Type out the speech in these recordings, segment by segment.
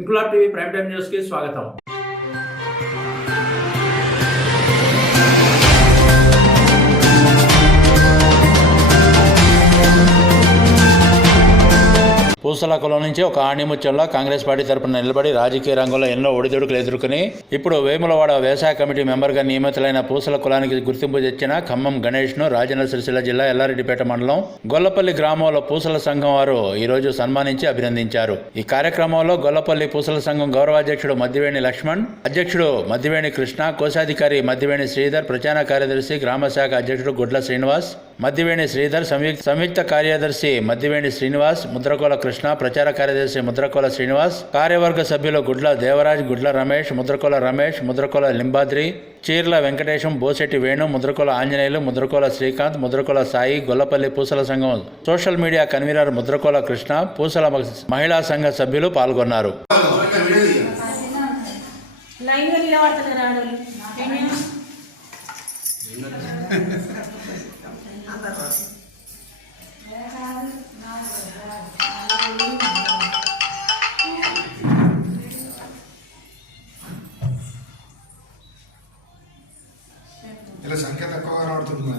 Inquilab TV prime time news కి స్వాగతం. పూసల కులం నుంచి ఒక ఆణిముత్యంలో కాంగ్రెస్ పార్టీ తరపున నిలబడి రాజకీయ రంగంలో ఎన్నో ఒడిదుడుకులు ఎదుర్కొని ఇప్పుడు వేములవాడ వ్యవసాయ కమిటీ మెంబర్గా నియమితులైన పూసల కులానికి గుర్తింపు తెచ్చిన ఖమ్మం గణేష్ను రాజన్న సిరిసిల్ల జిల్లా ఎల్లారెడ్డిపేట మండలం గొల్లపల్లి గ్రామంలో పూసల సంఘం వారు ఈరోజు సన్మానించి అభినందించారు. ఈ కార్యక్రమంలో గొల్లపల్లి పూసల సంఘం గౌరవాధ్యక్షుడు మద్దివేణి లక్ష్మణ్, అధ్యక్షుడు మద్దివేణి కృష్ణ, కోశాధికారి మద్దివేణి శ్రీధర్, ప్రచార కార్యదర్శి గ్రామ శాఖ అధ్యక్షుడు గుడ్ల శ్రీనివాస్, మద్దివేణి శ్రీధర్, సంయుక్త కార్యదర్శి మద్దివేణి శ్రీనివాస్, ముద్రకోల కృష్ణ, ప్రచార కార్యదర్శి ముద్రకోల శ్రీనివాస్, కార్యవర్గ సభ్యులు గుడ్ల దేవరాజ్, గుడ్ల రమేష్, ముద్రకోల లింబాద్రి, చీర్ల వెంకటేశం, బోసెట్టి వేణు, ముద్రకోల ఆంజనేయులు, ముద్రకోల శ్రీకాంత్, ముద్రకోల సాయి, గొల్లపల్లి పూసల సంఘం social media convener Mudrakola Krishna, పూసల మహిళా సంఘ సభ్యులు పాల్గొన్నారు. ఇలా సంఖ్య తక్కువగా రాడుతుంది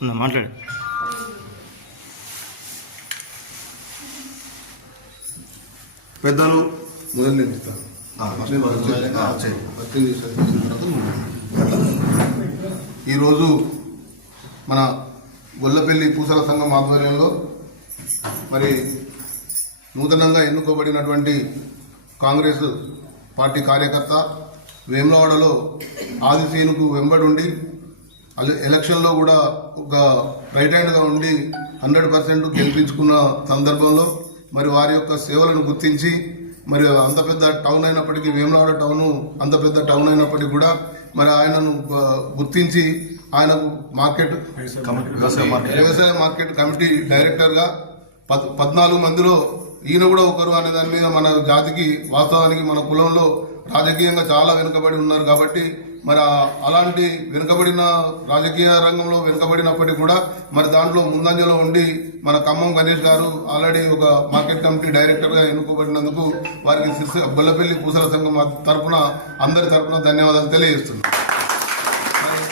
అందరు మాట్లాడు. పెద్దలు మొదలు నింపుతారు. ఈరోజు మన గొల్లపల్లి పూసల సంఘం ఆధ్వర్యంలో మరి నూతనంగా ఎన్నుకోబడినటువంటి కాంగ్రెస్ పార్టీ కార్యకర్త వేములవాడలో ఆదిశేనుకు వెంబడి ఎలక్షన్లో కూడా ఒక రైట్ హ్యాండ్గా ఉండి 100% గెలిపించుకున్న సందర్భంలో మరి వారి యొక్క సేవలను గుర్తించి మరి అంత పెద్ద టౌన్ అయినప్పటికీ వేములవాడ టౌన్ అంత పెద్ద టౌన్ అయినప్పటికీ కూడా మరి ఆయనను గుర్తించి ఆయనకు వ్యవసాయ మార్కెట్ కమిటీ డైరెక్టర్గా 14 మందిలో ఈయన కూడా ఒకరు అనే దాని మీద మన జాతికి వాస్తవానికి మన కులంలో రాజకీయంగా చాలా వెనుకబడి ఉన్నారు కాబట్టి మరి అలాంటి వెనుకబడిన రాజకీయ రంగంలో వెనుకబడినప్పటికీ కూడా మరి దాంట్లో ముందంజలో ఉండి మన ఖమ్మం గణేష్ గారు ఆల్రెడీ ఒక మార్కెట్ కమిటీ డైరెక్టర్గా ఎన్నుకోబడినందుకు వారికి గొల్లపల్లి పూసల సంఘం తరఫున అందరి తరఫున ధన్యవాదాలు తెలియజేస్తున్నాను.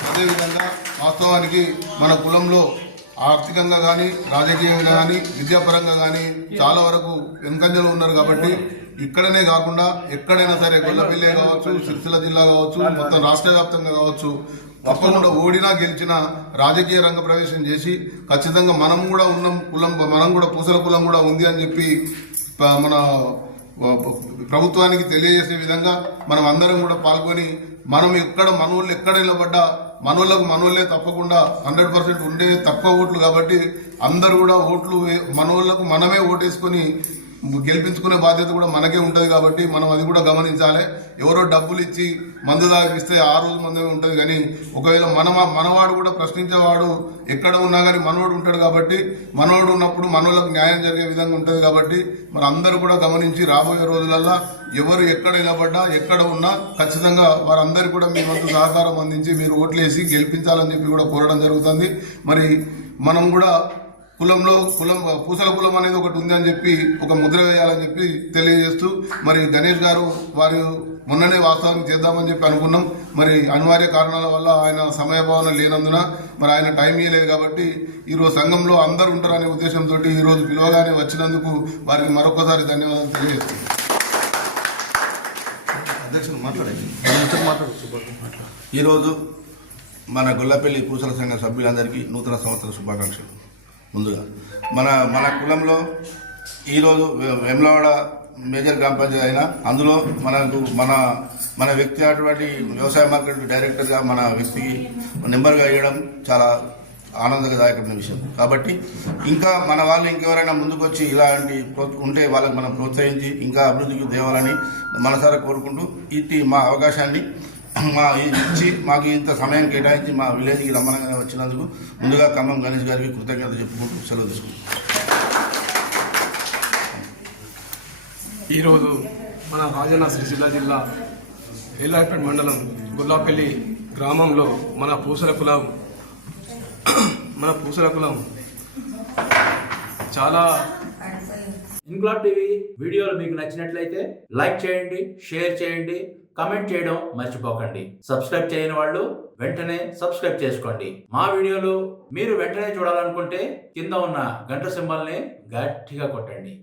అదేవిధంగా వాస్తవానికి మన కులంలో ఆర్థికంగా కానీ రాజకీయంగా కానీ విద్యాపరంగా కానీ చాలా వరకు వెనుకంజలో ఉన్నారు కాబట్టి ఇక్కడనే కాకుండా ఎక్కడైనా సరే గొల్లపల్లి కావచ్చు, సిరిసిల్ల జిల్లా కావచ్చు, మొత్తం రాష్ట్ర వ్యాప్తంగా కావచ్చు తప్పకుండా ఓడినా గెలిచినా రాజకీయ రంగ ప్రవేశం చేసి ఖచ్చితంగా మనం కూడా ఉన్నాం, కులం మనం కూడా పూసల కులం కూడా ఉంది అని చెప్పి మన ప్రభుత్వానికి తెలియజేసే విధంగా మనం అందరం కూడా పాల్గొని మనం మనోళ్ళు ఎక్కడ నిలబడ్డా మనోళ్ళే తప్పకుండా 100% ఉండే తక్కువ ఓట్లు కాబట్టి అందరు కూడా ఓట్లు మనోళ్లకు మనమే ఓటేసుకొని గెలిపించుకునే బాధ్యత కూడా మనకే ఉంటుంది కాబట్టి మనం అది కూడా గమనించాలి. ఎవరో డబ్బులు ఇచ్చి మందు దాగిస్తే ఆ రోజు మందే ఉంటుంది కానీ ఒకవేళ మనవాడు కూడా ప్రశ్నించేవాడు ఎక్కడ ఉన్నా కానీ మనోడు ఉంటాడు కాబట్టి మనోడు ఉన్నప్పుడు మనోళ్ళకు న్యాయం జరిగే విధంగా ఉంటుంది కాబట్టి మరి అందరూ కూడా గమనించి రాబోయే రోజులల్లో ఎవరు ఎక్కడ నిలబడ్డా ఎక్కడ ఉన్నా ఖచ్చితంగా వారందరికీ కూడా మీ వంతు సహకారం అందించి మీరు ఓట్లేసి గెలిపించాలని చెప్పి కూడా కోరడం జరుగుతుంది. మరి మనం కూడా పూసల కులం అనేది ఒకటి ఉంది అని చెప్పి ఒక ముద్ర వేయాలని చెప్పి తెలియజేస్తూ మరి గణేష్ గారు వారు మొన్ననే వాస్తవానికి చేద్దామని చెప్పి అనుకున్నాం. మరి అనివార్య కారణాల వల్ల ఆయన సమయభావన లేనందున మరి ఆయన టైం ఇవ్వలేదు కాబట్టి ఈరోజు సంఘంలో అందరూ ఉంటారనే ఉద్దేశంతో ఈరోజు పిలవగానే వచ్చినందుకు వారికి మరొకసారి ధన్యవాదాలు తెలియజేస్తున్నాం. అధ్యక్షుడు ఈరోజు మన గొల్లపల్లి పూసల సంఘ సభ్యులందరికీ నూతన సంవత్సర శుభాకాంక్షలు. ముందుగా మన కులంలో ఈరోజు వేములవాడ మేజర్ గ్రామ పంచాయతీ అయినా అందులో మన వ్యక్తి అటువంటి వ్యవసాయ మార్కెట్ డైరెక్టర్గా మన వ్యక్తికి నెంబర్గా వేయడం చాలా ఆనందదాయకమైన విషయం. కాబట్టి ఇంకా మన వాళ్ళు ఇంకెవరైనా ముందుకు వచ్చి ఇలాంటి ఉంటే వాళ్ళకి మనం ప్రోత్సహించి ఇంకా అభివృద్ధికి తేవాలని మనసారా కోరుకుంటూ ఇట్టి మా అవకాశాన్ని ఇచ్చి మాకు ఇంత సమయం కేటాయించి మా విలేజ్కి రమ్మనంగానే వచ్చినందుకు ముందుగా ఖమ్మం గణేష్ గారికి కృతజ్ఞత చెప్పుకుంటూ సెలవు తీసుకుంటాం. ఈరోజు మన రాజన్న సిరిసిల్ల జిల్లా ఏలాపేట మండలం గుల్లాపల్లి గ్రామంలో మన పూసల కులం చాలా ఇంక్లాబ్ టీవీ వీడియోలు మీకు నచ్చినట్లయితే లైక్ చేయండి, షేర్ చేయండి, కమెంట్ చేయడం మర్చిపోకండి. సబ్స్క్రైబ్ చేయని వాళ్ళు వెంటనే సబ్స్క్రైబ్ చేసుకోండి. మా వీడియోలు మీరు వెంటనే చూడాలనుకుంటే కింద ఉన్న గంట సింబల్ని గట్టిగా కొట్టండి.